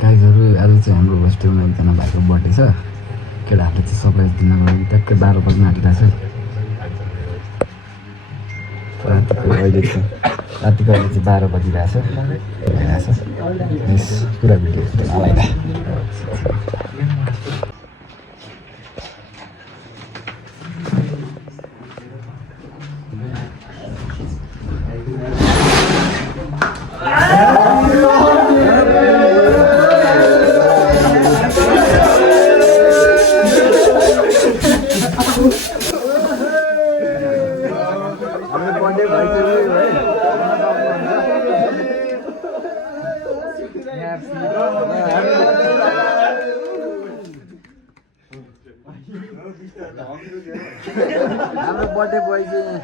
गाइजहरू आज चाहिँ हाम्रो होस्टेलमा एकजना भाइको बर्थडे छ। केटाहरूले चाहिँ सरप्राइज दिनको लागि ट्याक्कै 12 बज्न आँटिरहेको छ। रातिको अहिले चाहिँ 12 बजिरहेछ भइरहेछ। यस पुरा भिडियो नलाइदा हाम्रो बर्थडे बोय चाहिँ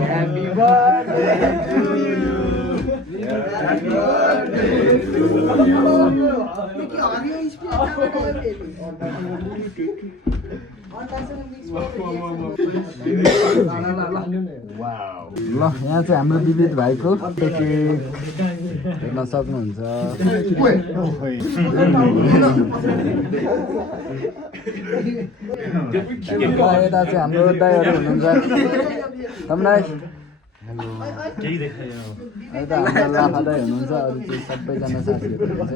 happy birthday to you happy birthday to ल यहाँ चाहिँ हाम्रो विविध भाइको केक हेर्न सक्नुहुन्छ। यता चाहिँ हाम्रो दाइहरू हुनुहुन्छ। तमराई यता हाम्रो लाफा दाइ हुनुहुन्छ। अरू चाहिँ सबैजना साथीहरू हुनुहुन्छ।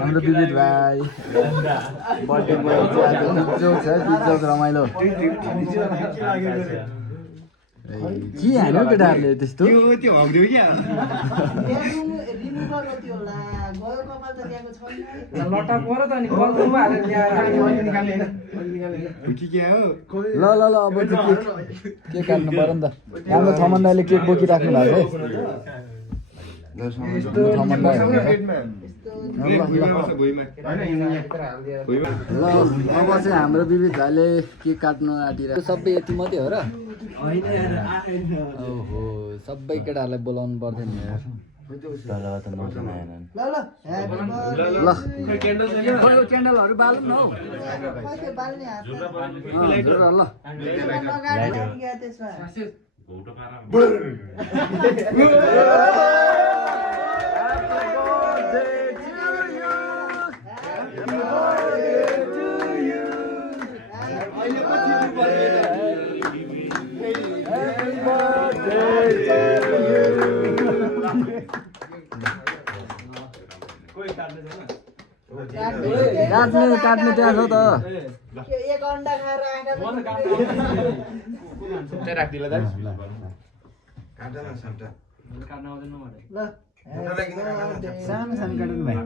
हाम्रो विविध भाइ बर्थडे बोय चाहिँ आज बिजोग छ। बिजोग रमाइलो के हान्यो केटाहरूले त्यस्तो ल ल ल अब चाहिँ केक काट्नु पर्यो नि त। हाम्रो थमन दाइले केक बोकिराख्नु भएको है। थमन दाइ ल अब चाहिँ हाम्रो विविध भाइले केक काट्नु आँटिरहेको। सबै यति मात्रै हो र? ओहो सबै केटाहरूलाई बोलाउनु पर्दैन यार। ल क्यान्डलहरू बालौँ न हौ। काट्ने त्यहाँ छ त। एक अन्डा खाएर सानो सानो काट्नु भाइ।